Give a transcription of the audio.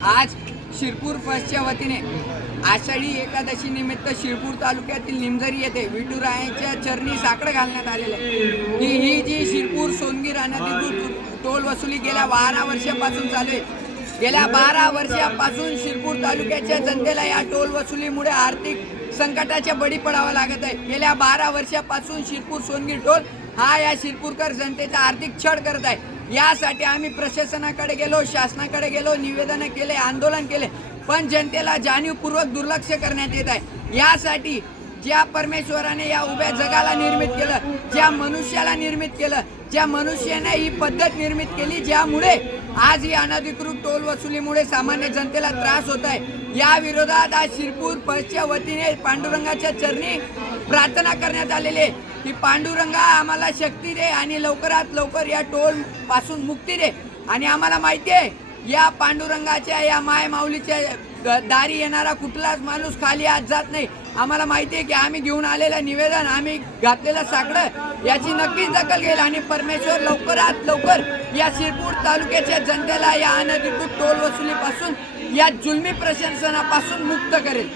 आज शिरपूर फर्स्टच्या वतीने आषाढी एकादशी निमित्त शिरपूर तालुक्यातील निमझरी येथे विठुरायांच्या चरणी साकडं घालण्यात आलेलं आहे. ही ही जी शिरपूर सोनगीर अनधिकृत टोल वसुली गेल्या बारा वर्षापासून चालू आहे. गेल्या बारा वर्षापासून शिरपूर तालुक्याच्या जनतेला या टोल वसुलीमुळे आर्थिक संकटाच्या बळी पडावं लागत आहे. गेल्या बारा वर्षापासून शिरपूर सोनगीर टोल हा या शिरपूरकर जनतेचा आर्थिक छळ करत आहे. यासाठी आम्ही प्रशासनाकडे गेलो शासनाकडे गेलो निवेदन केले आंदोलन केले पण जनतेला जाणीवपूर्वक दुर्लक्ष करण्यात येत आहे. यासाठी ज्या परमेश्वराने या उभ्या जगाला निर्मित केलं ज्या मनुष्याला निर्मित केलं ज्या मनुष्याने ही पद्धत निर्मित केली ज्यामुळे आज ही अनधिकृत टोल वसुलीमुळे सामान्य जनतेला त्रास होत आहे. या विरोधात आज शिरपूर पक्षच्या वतीने पांडुरंगाच्या चरणी प्रार्थना करण्यात आलेली आहे की पांडुरंगा आम्हाला शक्ती दे आणि लवकरात लवकर या टोलपासून मुक्ती दे. आणि आम्हाला माहिती आहे या पांडुरंगाच्या या माय माऊलीच्या दारी येणारा कुठलाच माणूस खाली आज जात नाही. आम्हाला माहिती आहे की आम्ही घेऊन आलेलं निवेदन आम्ही घातलेलं साकडं याची नक्कीच दखल घेईल आणि परमेश्वर लवकरात लवकर या शिरपूर तालुक्याच्या जनतेला या अनधिकृत टोल वसुलीपासून या जुलमी प्रशासनापासून मुक्त करेल.